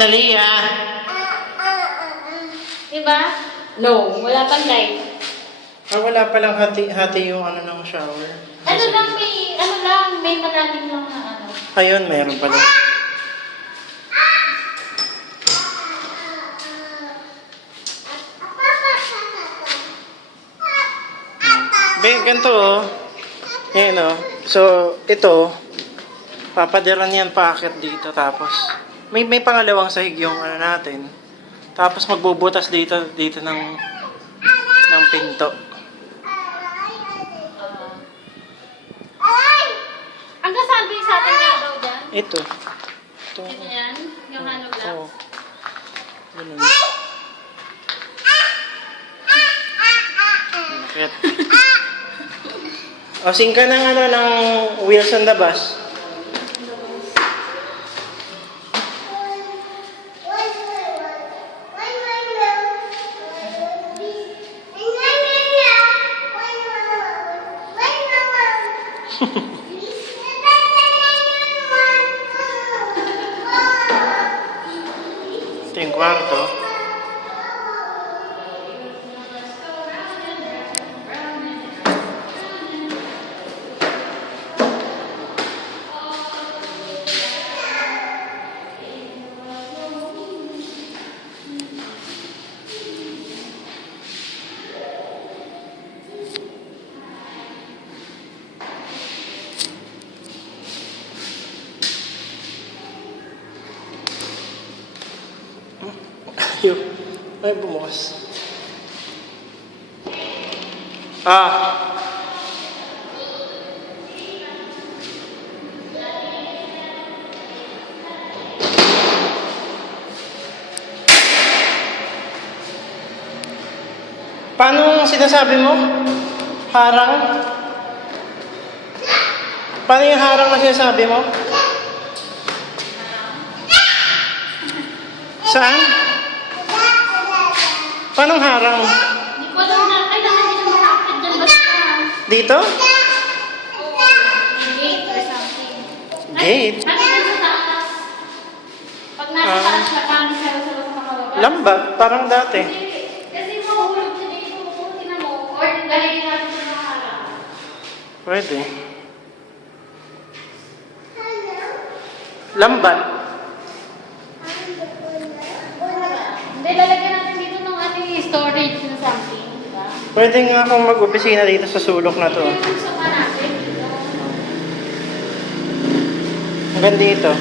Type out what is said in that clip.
Nalia. Diba? No, wala pang light. Wala palang hati yung ano ng shower. May malalim lang na ano. Ayun, mayroon pala. Ganito oh. Ayan oh. So, ito, papadiran yan paakit dito. Tapos, may pangalawang sahig yung ano natin. Tapos, magbubutas dito ng pinto. Ang kasabi sa atin nga daw dyan? Ito. Ito yan? Yung hollow blocks? Oo. Ganun. Bakit? O, sing ka ng ano, ng wheels on the bus. Ito yung kwarto. Ayaw. Ay, bumukas. Paano sinasabi mo? Harang? Paano yung harang na sinasabi mo? Saan? Paano harang? Hindi ko alam na kailangan nila makakit dyan basta. Dito? Gate or something. Gate? Ano yun sa taas? Pag nasa taas na paano siya sa makababa? Lambat, parang dati. Kasi mahulog siya dito. Tingnan mo. Or dahil natin siya nakaharap. Pwede. Lambat. Hindi, lalagyan natin dito ng ating storage na something. Diba? Pwede nga akong mag-opisina dito sa sulok na to. Yung sofa natin dito. Hanggang dito.